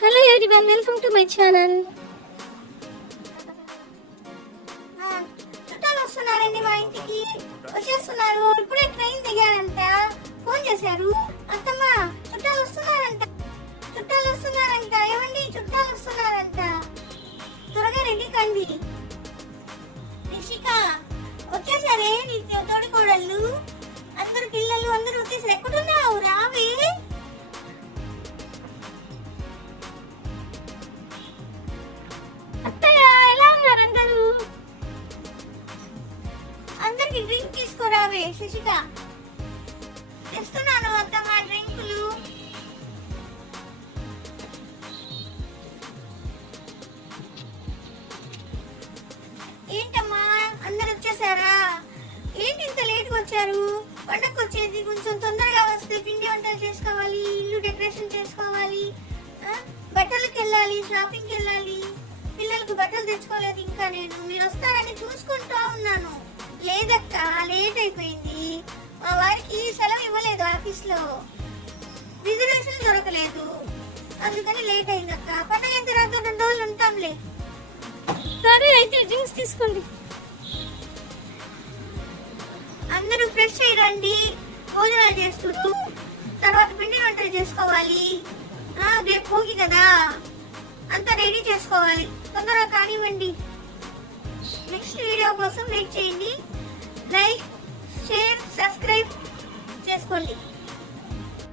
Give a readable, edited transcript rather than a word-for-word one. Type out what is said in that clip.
Hello everyone, welcome to my channel. చుట్టాలు వస్తున్నారండి మా ఇంటికి వచ్చేస్తున్నారు. ఇప్పుడే ట్రైన్ దిగారంట. ఫోన్ చేశారు. అత్తమ్మ చుట్టాలు వస్తున్నారంట. ఏమండి చుట్టాలు వస్తున్నారంట. త్వరగా రెడీ కండి. నిషిక వచ్చేసారే నీ తోడికోడళ్ళు. అందరు పిల్లలు అందరూ వచ్చేసారు. ఎక్కడున్నావు? రావే. అందరికి డ్రింక్ తీసుకురావే. శశిక తెస్తున్నాను అత్తమ్మ డ్రింకులు. ఏంటమ్మా అందరు వచ్చేసారా? ఏంటి ఇంత లేట్ గా వచ్చారు? పండగకు వచ్చేది కొంచెం తొందరగా వస్తే పిండి వంటలు చేసుకోవాలి, ఇల్లు డెకరేషన్ చేసుకోవాలి, బట్టలకు వెళ్ళాలి, షాపింగ్కి వెళ్ళాలి. పిల్లలకు బట్టలు తెచ్చుకోలేదు ఇంకా. నేను మీరు వస్తారని చూసుకుంటూ ఉన్నాను. లేదక్క లేట్ అయిపోయింది. మా వారికి సెలవు ఇవ్వలేదు ఆఫీస్ లో, రిజర్వేషన్ దొరకలేదు, అందుకని లేట్ అయిందక్క. పండుగ అయిన తర్వాత 2 రోజులు ఉంటాంలే. సరే అయితే డ్రింక్స్ తీసుకోండి. అందరూ ఫ్రెష్ అయ్యి రండి. భోజనాలు చేస్తున్నారు. తర్వాత పిండి వంటలు చేసుకోవాలి. రేపు భోగి కదా, అంతా రెడీ చేసుకోవాలి. తొందరగా కానివ్వండి. నెక్స్ట్ వీడియో కోసం వెయిట్ చేయండి. లైక్, షేర్, సబ్స్క్రైబ్ చేసుకోండి.